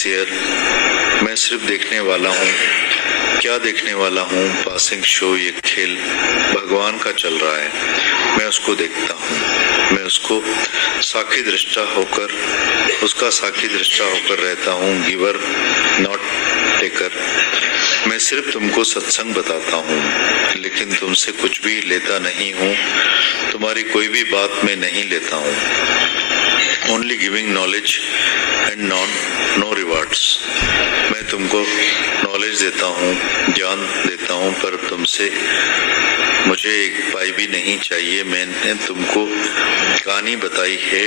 Sincere, मैं सिर्फ देखने वाला हूँ। क्या देखने वाला हूँ? पासिंग शो, ये खेल भगवान का चल रहा है, मैं उसको देखता हूँ। मैं उसको साक्षी दृष्टा होकर, उसका साक्षी दृष्टा होकर रहता हूँ। Giver not taker. मैं सिर्फ तुमको सत्संग बताता हूँ, लेकिन तुमसे कुछ भी लेता नहीं हूँ। तुम्हारी कोई भी बात मैं नहीं लेता हूँ। Only giving knowledge and no rewards. मैं तुमको नॉलेज देता हूँ, ज्ञान देता हूँ, पर तुमसे मुझे एक पाई भी नहीं चाहिए। मैंने तुमको कहानी बताई है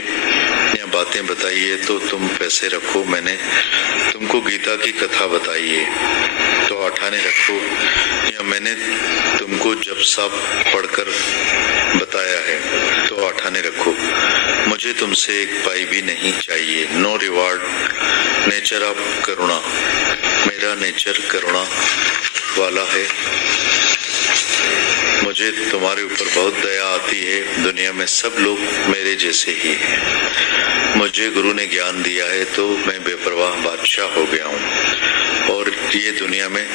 या बातें बताई है तो तुम पैसे रखो। मैंने तुमको गीता की कथा बताई है तो आठाने रखो, या मैंने तुमको जप साप पढ़कर बताया है तो आठाने रखो। मुझे तुमसे एक पाई भी नहीं चाहिए। No reward. नेचर ऑफ करुणा। मेरा नेचर करुणा वाला है। मुझे तुम्हारे ऊपर बहुत दया आती है। दुनिया में सब लोग मेरे जैसे ही हैं। मुझे गुरु ने ज्ञान दिया है तो मैं बेपरवाह बादशाह हो गया हूँ, और ये दुनिया में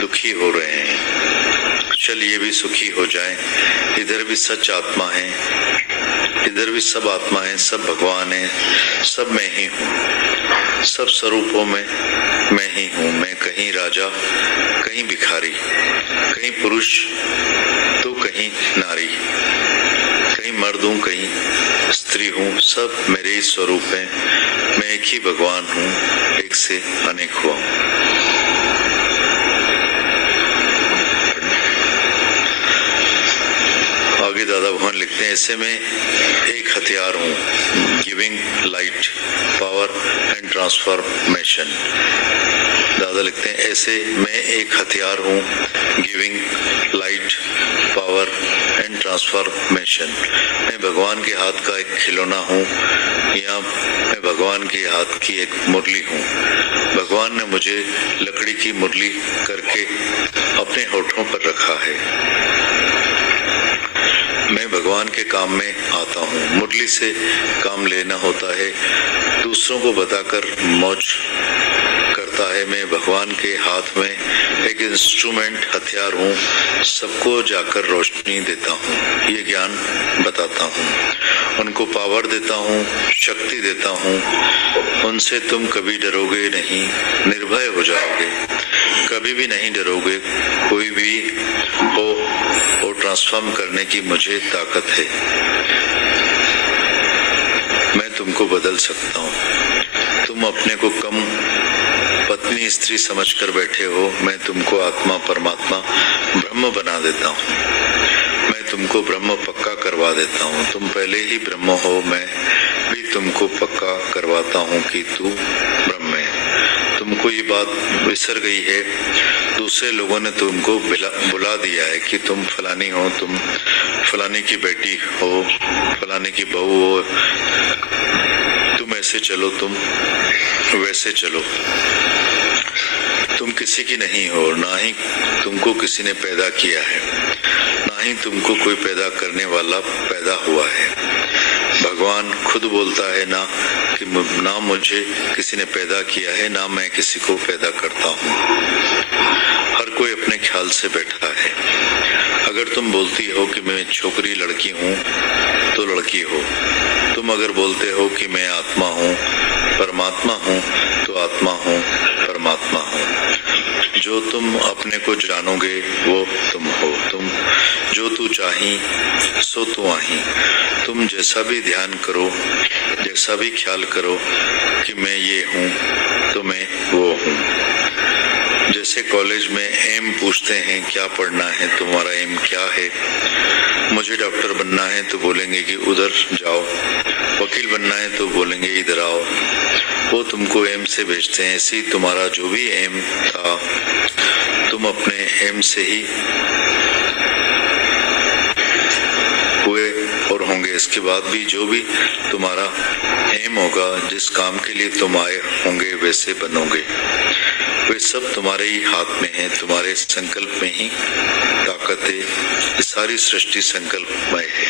दुखी हो रहे हैं। चल ये भी सुखी हो जाएं। इधर भी सच आत्मा है, इधर भी सब आत्मा है, सब भगवान है, सब मैं ही हूँ। सब स्वरूपों में मैं ही हूँ। मैं कहीं राजा, कहीं भिखारी, कहीं पुरुष तो कहीं नारी, कहीं मर्द हूँ, कहीं स्त्री हूँ। सब मेरे ही स्वरूप हैं। मैं एक ही भगवान हूँ, एक से अनेक हुआ हूँ। आगे दादा भगवान लिखते हैं, ऐसे में एक हथियार हूँ, giving light, power and transformation. दादा लिखते हैं, ऐसे मैं एक हथियार हूँ, giving light, power and transformation. मैं भगवान के हाथ का एक खिलौना हूँ, या मैं भगवान के हाथ की एक मुरली हूँ। भगवान ने मुझे लकड़ी की मुरली करके अपने होठों पर रखा है। मैं भगवान के काम में आता हूँ। मुरली से काम लेना होता है, दूसरों को बताकर मौज करता है। मैं भगवान के हाथ में एक इंस्ट्रूमेंट, हथियार हूँ। सबको जाकर रोशनी देता हूँ, ये ज्ञान बताता हूँ, उनको पावर देता हूँ, शक्ति देता हूँ। उनसे तुम कभी डरोगे नहीं, निर्भय हो जाओगे, कभी भी नहीं डरोगे। कोई भी हो वो ट्रांसफॉर्म करने की मुझे ताकत है। मैं तुमको बदल सकता हूँ। तुम अपने को कम पत्नी स्त्री समझकर बैठे हो, मैं तुमको आत्मा परमात्मा ब्रह्म बना देता हूँ। मैं तुमको ब्रह्म पक्का करवा देता हूँ। तुम पहले ही ब्रह्म हो, मैं भी तुमको पक्का करवाता हूँ कि तू ब्रह्म है। तुमको ये बात विसर गई है। दूसरे लोगों ने तुमको बुला दिया है कि तुम फलानी हो, तुम फलानी की बेटी हो, फलानी की बहू हो, तुम ऐसे चलो, तुम वैसे चलो। तुम किसी की नहीं हो, ना ही तुमको किसी ने पैदा किया है, ना ही तुमको कोई पैदा करने वाला पैदा हुआ है। भगवान खुद बोलता है ना मुझे किसी ने पैदा किया है, ना मैं किसी को पैदा करता हूँ। हर कोई अपने ख्याल से बैठा है। अगर तुम बोलती हो कि मैं छोकरी लड़की हूँ तो लड़की हो। तुम अगर बोलते हो कि मैं आत्मा हूँ, परमात्मा हूँ, तो आत्मा हूँ, परमात्मा हूँ। जो तुम अपने को जानोगे वो तुम हो। तुम जो तू चाही सो तू आही। तुम जैसा भी ध्यान करो, जैसा भी ख्याल करो कि मैं ये हूँ तो मैं वो हूँ। जैसे कॉलेज में एम पूछते हैं क्या पढ़ना है, तुम्हारा एम क्या है। मुझे डॉक्टर बनना है तो बोलेंगे कि उधर जाओ, वकील बनना है तो बोलेंगे इधर आओ। वो तुमको एम से भेजते हैं। ऐसे ही तुम्हारा जो भी एम था, तुम अपने एम से ही हुए और होंगे। इसके बाद भी जो भी तुम्हारा एम होगा, जिस काम के लिए तुम आए होंगे वैसे बनोगे। वे सब तुम्हारे ही हाथ में है, तुम्हारे संकल्प में ही ताकत है। सारी सृष्टि संकल्पमय है।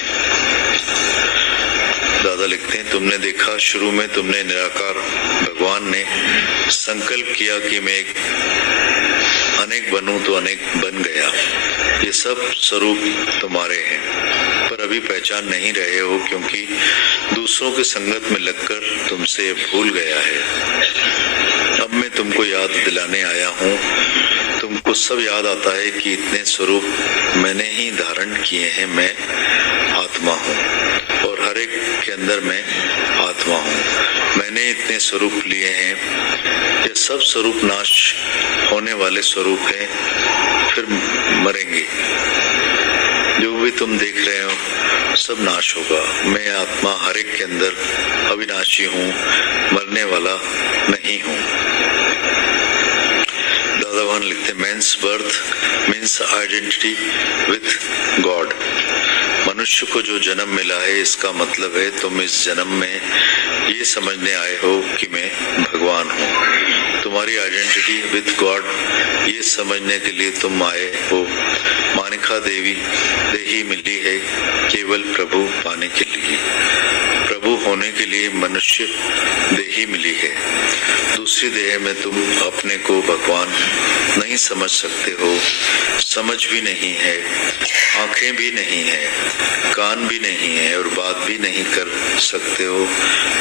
दादा दादा लिखते हैं, तुमने देखा शुरू में तुमने निराकार भगवान ने संकल्प किया कि मैं एक अनेक बनूं तो अनेक बन गया। ये सब स्वरूप तुम्हारे हैं, पर अभी पहचान नहीं रहे हो क्योंकि दूसरों की संगत में लगकर तुमसे भूल गया है। अब मैं तुमको याद दिलाने आया हूँ। तुमको सब याद आता है कि इतने स्वरूप मैंने ही धारण किए हैं। मैं आत्मा हूँ और हर एक के अंदर मैं आत्मा हूँ। मैंने इतने स्वरूप लिए हैं। ये सब स्वरूप नाश होने वाले स्वरूप हैं, फिर मरेंगे। जो भी तुम देख रहे हो सब नाश होगा। मैं आत्मा हर एक के अंदर अविनाशी हूँ, मरने वाला नहीं हूँ। दादा भगवान लिखते, men's birth means identity with God. मनुष्य को जो जन्म मिला है इसका मतलब है तुम इस जन्म में ये समझने आए हो कि मैं भगवान हूँ। तुम्हारी आइडेंटिटी विद गॉड ये समझने के लिए तुम आए हो। मानिका देही मिली है केवल प्रभु पाने के लिए। प्रभु होने के लिए मनुष्य देही मिली है। दूसरी देह में तुम अपने को भगवान नहीं समझ सकते हो, समझ भी नहीं है, आंखें भी नहीं है, कान भी नहीं है और बात भी नहीं कर सकते हो,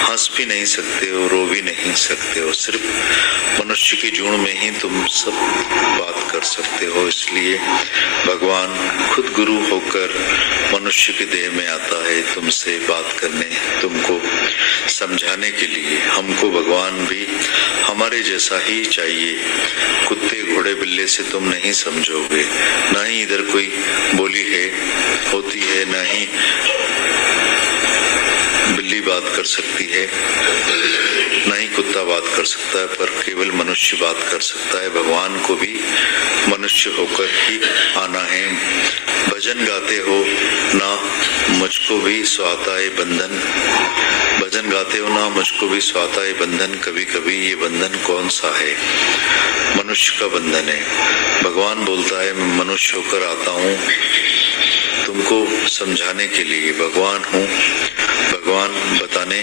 हंस भी नहीं सकते हो, रो भी नहीं सकते हो। सिर्फ मनुष्य की जून में ही तुम सब बात कर सकते हो। इसलिए भगवान खुद गुरु होकर मनुष्य के देह में आता है तुमसे बात करने, तुमको समझाने के लिए। हमको भगवान भी हमारे जैसा ही चाहिए। कुत्ते घोड़े बिल्ले से तुम नहीं समझोगे। ना ही इधर कोई बोली है होती है, ना ही बिल्ली बात कर सकती है, ना ही कुत्ता बात कर सकता है, पर केवल मनुष्य बात कर सकता है। भगवान को भी मनुष्य होकर ही आना है। भजन गाते हो ना मुझको भी स्वाता है बंधन। भजन गाते हो ना मुझको भी स्वाता है बंधन। कभी कभी ये बंधन कौन सा है? मनुष्य का बंधन है। भगवान बोलता है मैं मनुष्य होकर आता हूँ तुमको समझाने के लिए। भगवान हूँ, भगवान बताने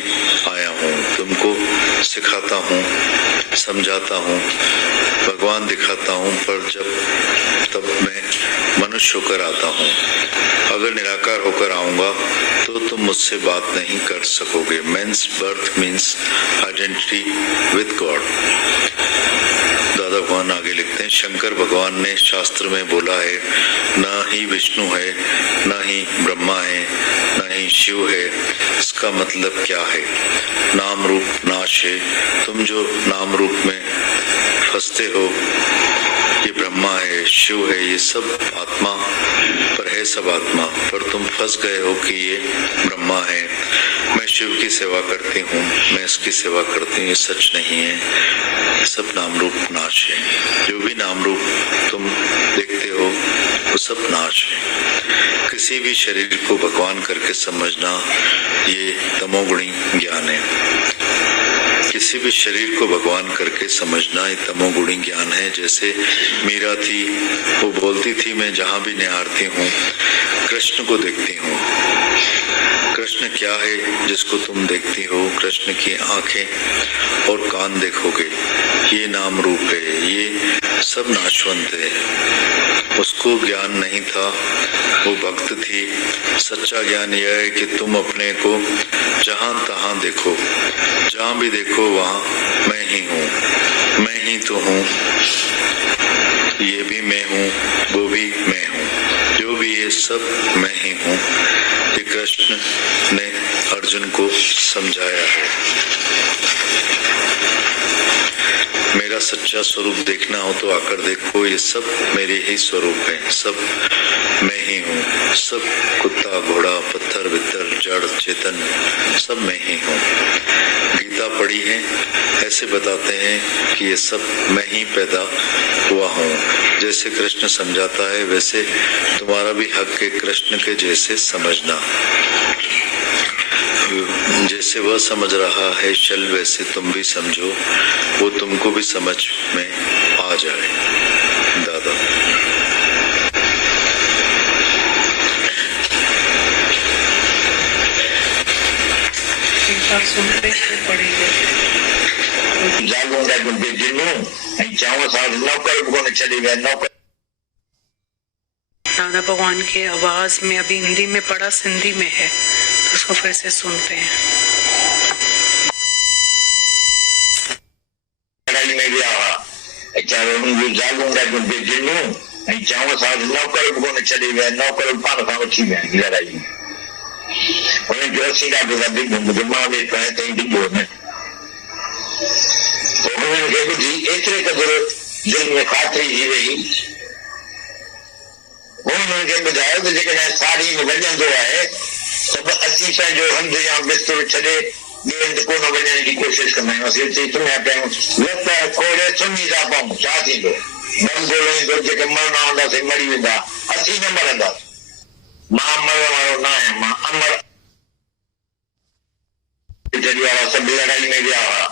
आया हूँ, तुमको सिखाता हूँ, समझाता हूँ, भगवान दिखाता हूँ, पर तब मैं मनुष्य होकर आता हूँ। अगर निराकार होकर आऊंगा तो तुम मुझसे बात नहीं कर सकोगे। Men's birth means identity with God. Dada Bhagwan आगे लिखते हैं, शंकर भगवान ने शास्त्र में बोला है ना ही विष्णु है, ना ही ब्रह्मा है, ना ही शिव है। इसका मतलब क्या है? नाम रूप नाश है। तुम जो नाम रूप में फंसते हो, ये ब्रह्मा है, शिव है, ये सब आत्मा पर है, सब आत्मा पर तुम फंस गए हो कि ये ब्रह्मा है, मैं शिव की सेवा करती हूँ, मैं इसकी सेवा करती हूँ। ये सच नहीं है। सब नाम रूप नाश है। जो भी नाम रूप तुम देखते हो वो सब नाश है। किसी भी शरीर को भगवान करके समझना ये तमोगुणी ज्ञान है। किसी भी शरीर को भगवान करके समझना ये तमोगुणी ज्ञान है। जैसे मीरा थी, वो बोलती थी मैं जहाँ भी निहारती हूँ कृष्ण को देखती हूँ। कृष्ण क्या है जिसको तुम देखती हो? कृष्ण की आंखें और कान देखोगे, ये नाम रूप है, ये सब नाशवंत है। उसको ज्ञान नहीं था, वो भक्त थी। सच्चा ज्ञान यह है कि तुम अपने को जहां तहां देखो, जहां भी देखो वहां मैं ही हूँ, मैं ही तो हूँ, ये भी मैं हूँ, वो भी मैं हूँ, जो भी ये सब मैं ही हूँ। ये कृष्ण ने अर्जुन को समझाया है। मेरा सच्चा स्वरूप देखना हो तो आकर देखो, ये सब मेरे ही स्वरूप है, सब मैं ही हूँ। सब कुत्ता घोड़ा पत्थर वित्तर जड़ चेतन सब मैं ही हूँ। गीता पढ़ी है, ऐसे बताते हैं कि ये सब मैं ही पैदा हुआ हूँ। जैसे कृष्ण समझाता है वैसे तुम्हारा भी हक है कृष्ण के जैसे समझना। जैसे वह समझ रहा है चल वैसे तुम भी समझो, वो तुमको भी समझ में आ जाए। दादा आप सुनते हैं पढ़ेंगे। जागूंगा तुमके जिन्नू चाहो साथ नौकर को न चले गए नौकर। दादा भगवान की आवाज में अभी हिंदी में पढ़ा, सिंधी में है, तो उसको फिर से सुनते हैं। लड़ाई में गया जागूंगा तुमके जिन्नू चाहो साथ नौकर को न चले गए नौकर पान खां वठी विया लड़ाई में उन्हें जो सीधा तो सभी घुम मां वेठो है कहीं डिगो न तो उन्हें ॿुधी एतिरे क़दुरु दिलि में ख़ातिरी थी वई। उन्हनि खे ॿुधायो त जेकॾहिं साड़ी में वॼंदो आहे त असीं पंहिंजो हंधु या बिस्तरो छॾे ॿिए हंधि कोन वञण जी कोशिशि कंदा आहियूं। असीं हिते सुम्हिया पिया आहियूं, लत खोड़े सुम्ही था पऊं, छा थींदो? दम ॻोल्हींदो, जेके मरणा हूंदासीं मरी वेंदा, असीं न मरंदासीं। मां मरण वारो न आहियां, मां अमर। वारा सभु लड़ाई में विया हुआ,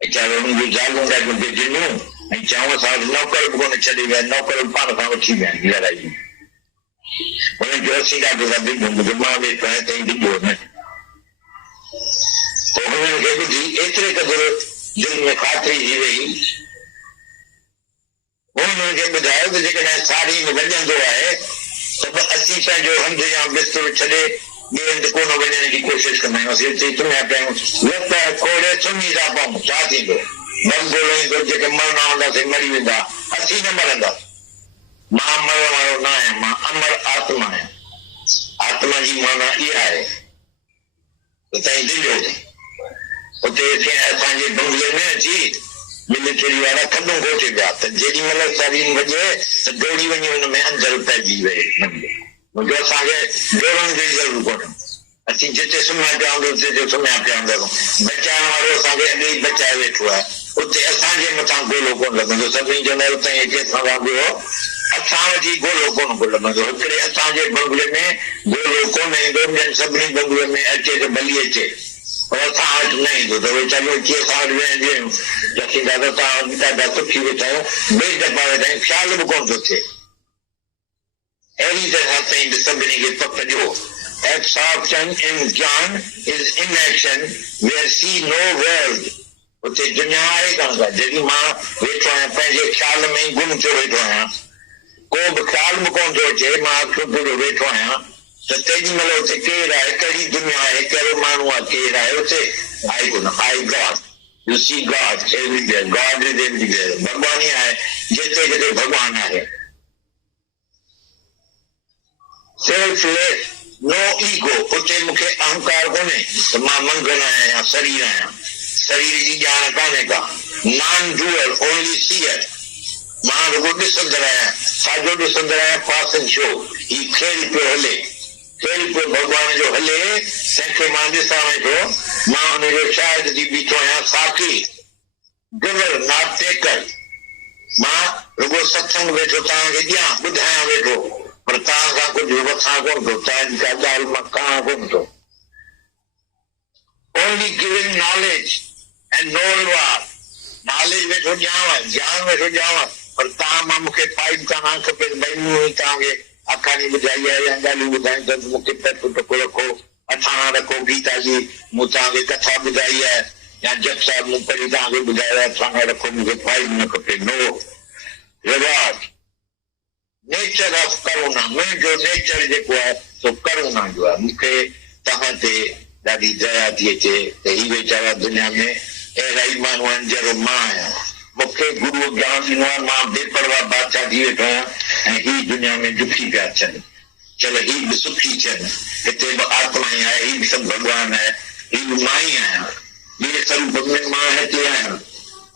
उन्हनि जागूंगा तुंहिंजे जिन्नू चाहो साथ नौकर बि कोन छॾे विया, नौकर पान खां वठी विया लड़ाई में उन्हें जो सीधा तो सभी घुम मां वेठो है कहीं डिगो न तो उन्हनि खे ॿुधी एतिरे क़दुरु दिलि में ख़ातिरी थी वई। उन्हनि खे ॿुधायो त जेकॾहिं साड़ी में वॼंदो आहे त असीं पंहिंजो हंधु या बिस्तरो छॾे ॿिए हंधि कोन वञण जी कोशिशि कंदा आहियूं। असीं हिते सुम्हिया पिया आहियूं, लत खोड़े सुम्ही था पऊं, छा थींदो? दम ॻोल्हींदो, जेके मरणा हूंदासीं मरी वेंदा, असीं न मरंदासीं। मां मरण वारो न आहियां, मां अमर आत्मा आहियां। आत्मा जी माना इहा आहे त तव्हां दिलो उते असांजे बंगले में अची मिलिटरी वारा खॾो खोटे पिया त जेॾी महिल साड़ीन वॼे त दौड़ी वञी हुन में अंदरि पइजी वई। जो असांखे दौड़ण जी ज़रूरत कोन्हे, असीं जिते सुम्हिया पिया हूंदो उते सुम्हिया पिया हूंदा। बचाइण वारो असांखे अॻे ई बचाए वेठो आहे, उते असांजे मथां गोलो कोन लॻंदो। सभिनी चवंदा उतां अचे असां वांदो असां वटि गोलो कोन लॻंदो। हिकिड़े असांजे बंगले में गोलो कोन ईंदो, ॿियनि सभिनी बंगले में अचे त भली अचे, पर असां वटि न ईंदो। त उहे चलो अची असां वटि वेहंदी आहियूं, असीं दादा तव्हां ॾाढा सुखी वेठा आहियूं, ॿिए दफ़ा वेठा आहियूं, ख़्याल बि कोन थो थिए। अहिड़ी तरह साईं सभिनी खे पक ॾियो। Absorption in Jnana is inaction where see no world. उते दुनिया आहे कान का, जॾहिं मां वेठो आहियां पंहिंजे ख़्याल में ई गुम थियो वेठो आहियां, को बि ख़्याल बि कोन थो अचे, मां अखियूं पूरो वेठो आहियां, त तेॾी महिल उते केरु आहे, कहिड़ी दुनिया आहे, कहिड़ो माण्हू आहे, केरु आहे उते? आहे कोन, आई God. You see God everywhere, God is everywhere. भॻवान ई आहे, जिते किथे भॻवान आहे। सेल्फलेस, नो ईगो, उते मूंखे अहंकार कोन्हे त मां मंगल आहियां या शरीर आहियां, शरीर जी ॼाण कान्हे का। नॉन डूअर, ओनली सीयर, मां रुगो ॾिसंदड़ आहियां। साॼो ॾिसंदड़ आहियां, पासिंग शो, ही खेल पियो हले, खेल पियो भॻवान जो हले, तंहिंखे मां ॾिसां वेठो, मां हुनजो शायदि थी बीठो आहियां साथी, गिवर नॉट टेकर। मां रुगो सत्संग वेठो तव्हांखे ॾियां, ॿुधायां वेठो, पर तव्हां खां कुझु वठां कोन थो, तव्हांजी का ॻाल्हि मां कहां कोन थो। Only giving knowledge and no reward, knowledge वेठो ॾियांव, ज्ञान वेठो ॾियांव, पर तव्हां मां मूंखे पाइप कान खपे भई मूं तव्हांखे अखाणी ॿुधाई आहे या ॻाल्हियूं ॿुधायूं त मूंखे टको टको रखो, अठाणा रखो गीता जी, मूं तव्हांखे कथा ॿुधाई आहे या जप साहिब मूं पढ़ी तव्हांखे ॿुधायो आहे, अठाणा रखो, मूंखे पाइप न खपे। No reward. नेचर ऑफ करुणा, मुंहिंजो नेचर जेको आहे सो करुणा जो आहे। मूंखे तव्हां ते ॾाढी दया थी अचे त ही वीचारा दुनिया में अहिड़ा ई माण्हू आहिनि जहिड़ो मां आहियां। मूंखे गुरू ज्ञान ॾिनो आहे, मां बेपरवाह बादशाह थी वेठो आहियां ऐं ही दुनिया में दुखी पिया थियनि। चलो ही बि सुखी थियनि, हिते बि आत्मा ई आहे, ही बि सभु भॻवान आहे, ही बि मां ई आहियां। ॿिए स्वरूप में मां हिते आहियां।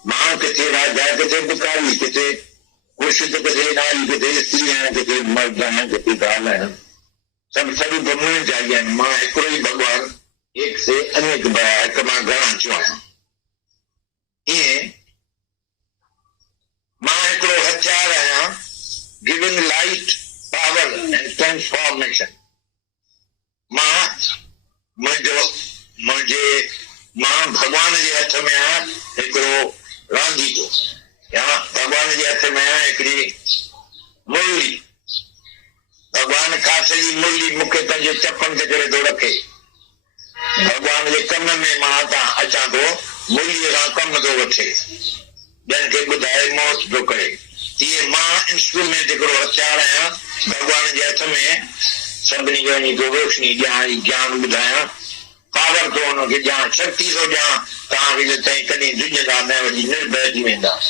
मां किथे राजा, किथे भिखारी, किथे कुर्सित, किथे नारी, किथे स्त्री आहियां, किथे मर्द आहियां, किथे ॻाल्हि आहियां, सभु स्वरूप में चाहिए आहिनि। मां हिकिड़ो ई भॻवान, एक से अनेक बया, हिकु मां घणा चयो आहियां। ईअं मां हिकिड़ो हथियार आहियां, giving light, power and transformation. मां भॻवान जे हथ में आहियां हिकिड़ो रांदीको, या भॻवान जे हथ में आहियां हिकिड़ी मुरली। भॻवान काठ जी मुरली मूंखे पंहिंजे चपनि ते करे थो रखे, भॻवान जे कम में मां हितां अचां थो, मुरलीअ खां कमु थो वठे, ॿियनि खे ॿुधाए मौत थो करे। तीअं मां इंस्ट्रूमेंट हिकिड़ो हथियार आहियां भॻवान जे हथ में, सभिनी खे वञी को रोशनी ॾियां, ज्ञान ॿुधायां, पावर थो हुनखे ॾियां, शक्ति थो ॾियां, तव्हांखे ताईं कॾहिं दुनिया न वॾी निर्भय थी वेंदा।